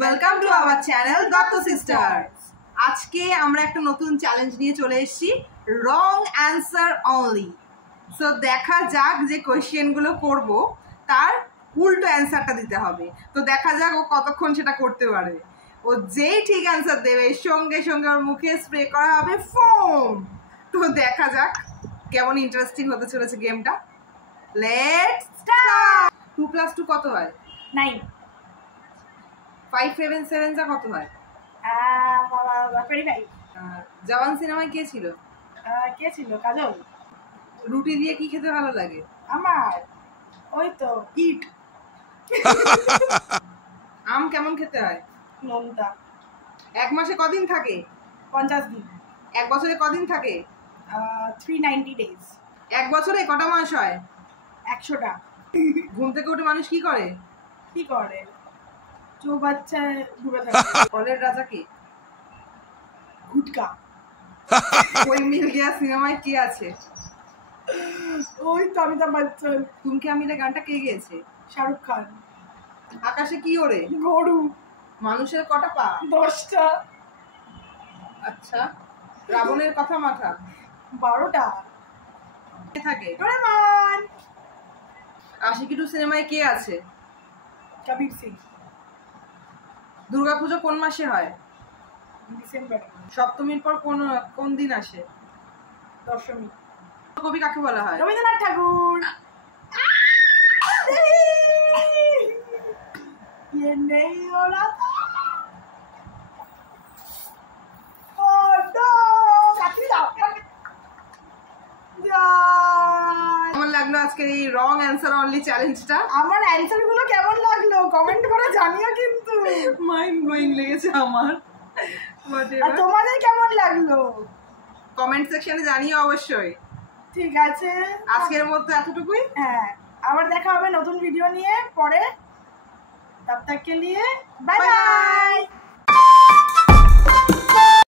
Welcome to our channel Dutta sisters. আজকে আমরা একটা নতুন চ্যালেঞ্জ নিয়ে চলে এসেছি, রং অ্যান্সার অনলি। সো দেখা যাক যে কোয়েশ্চেনগুলো করব তার উল্টো অ্যান্সারটা দিতে হবে। তো দেখা যাক ও কতক্ষণ সেটা করতে পারে। ও যেই ঠিক অ্যান্সার দেবে সঙ্গে সঙ্গে ওর মুখে স্প্রে করা হবে ফোম। তো দেখা যাক কেমন ইন্টারেস্টিং হতে চলেছে গেমটা। Let's start. 2 + 2 কত হয়? 9। 5 7 7 যা কত হয়? 25। জওয়ান সিনেমায় কে ছিল? কে ছিল? কাজল। রুটি দিয়ে কি খেতে ভালো লাগে? আমার ওই তো ইট। আম কেমন খেতে হয়? নোনতা। 1 মাসে কদিন থাকে? 50 দিন। 1 বছরে কদিন থাকে? 390 ডেজ। 1 বছরে কটা মাস হয়? 100টা। ঘুম থেকে উঠে মানুষ কি করে? কি করে? চৌবাচ্চায় ডুবে থাকে। ফলের রাজা কে? গুটকা। ওই মিল গিয়া সিনেমায় কে আছে? ওই তো অমিতাভ বচ্চন। তুমকে আমিলে গানটা কে গেয়েছে? শাহরুখ খান। আকাশে কি ওড়ে? গরু। মানুষের কটা পা? 10টা। আচ্ছা, রাবণের কথা মাথা? 12টা। কে থাকে? ডোরেমন। আশিকি 2 সিনেমায় কে আছে? কবির সিং। দুর্গাপুজো কোন মাসে হয়? ডিসেম্বর। সপ্তমীর পর কোন দিন আসে? দশমী। কবি কাকে বলা হয়? রবীন্দ্রনাথ ঠাকুর। ये नहीं हो रहा था। Oh no! কেমন লাগলো আজকের এই রং অ্যান্সার অনলি চ্যালেঞ্জটা? আমার অ্যানসার গুলো কেমন লাগলো কমেন্ট করে জানিও কিন্তু। মাইন্ড ব্লোয়িং লেগেছে আমার। আর তোমাদের কেমন লাগলো কমেন্ট সেকশনে জানিও অবশ্যই। ঠিক আছে, আজকের মতো এতটুকুই। হ্যাঁ, আবার দেখা হবে নতুন ভিডিও নিয়ে পরে। তব তক কে লিয়ে বাই বাই।